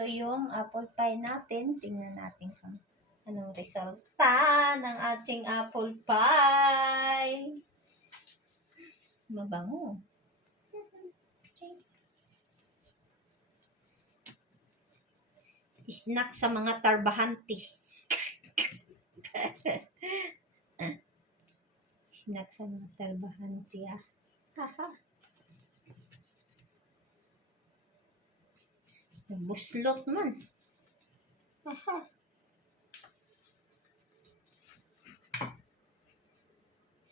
ito yung apple pie natin. Tingnan natin kung anong resulta ng ating apple pie. Mabango. Snack sa mga tarbahante. Snack sa mga tarbahante, ah. Haha. Buslot man. Haha.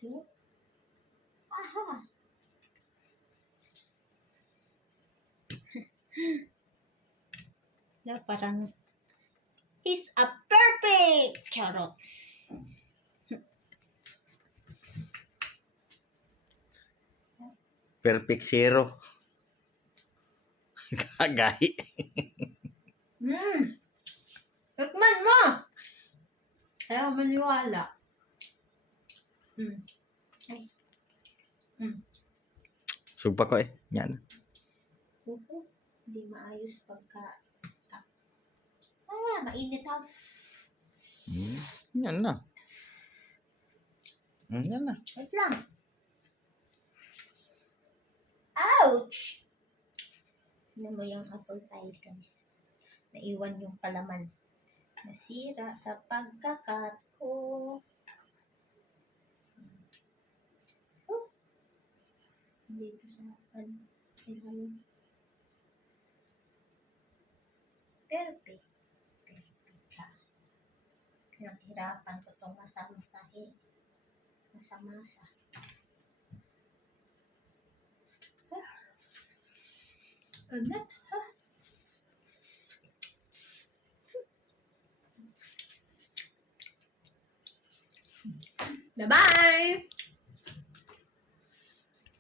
So, aha. Na parang is a perfect charot. Perfect zero. Kagahi. Tikman mo! Ayaw maniwala. Ay. Sugpa ko eh. Yan. Hindi maayos pagka... mainit ako. Yan na. Yan na. Wait lang. Ouch! Tignan mo yung apple pie, guys. Naiwan yung palaman. Nasira sa pagkakat ko. Dito sa ilalim. Perfect. Perfect ka. Naghirapan ko itong masamasahin. Masamasa. Anak, ha? Bye-bye!